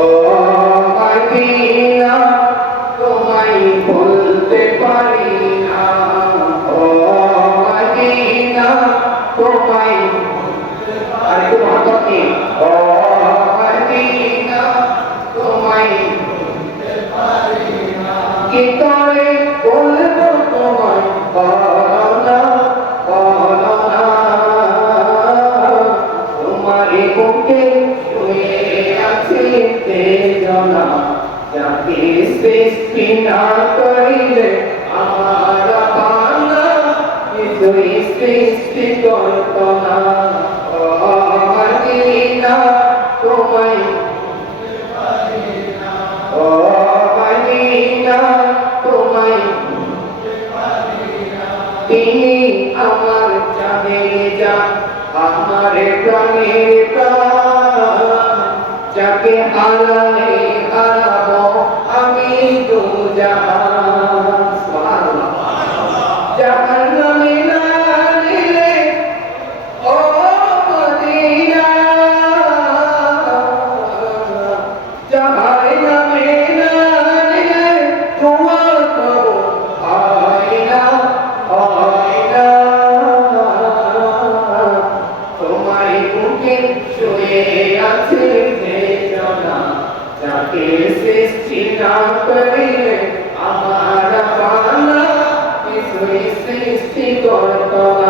ও Medina তোমায় ভুলতে পারি না, ও মদিনা তোমায় আর একটু মহব্বত নিয়ে, ও মদিনা তোমায় ভুলতে পারি না, কি করে বলবো তোমায় বলো না, বলো না, তোমারই বুকে শুয়ে আছি তেজনা, যাকে সৃষ্টি না করিলে আমার বাংলা কিছুই সৃষ্টি করত না। ও মদিনা তোমায়, ও মদিনা তোমায়, তিনি আমার জানের জান, আমার প্রাণের প্রাণ, যাকে হারালে হারাবো আমি দুজাহান। সুবহানাল্লাহ। জাহান্নামে না নিলে ও মদিনা, জাহান্নামে না নিলে তোমার করো হয় না, হয় না, তোমায় বুকে শুয়ে আছে বেদনা, যাকে সৃষ্টি না করিলে আমার বাংলা কিছুই সৃষ্টি করত না।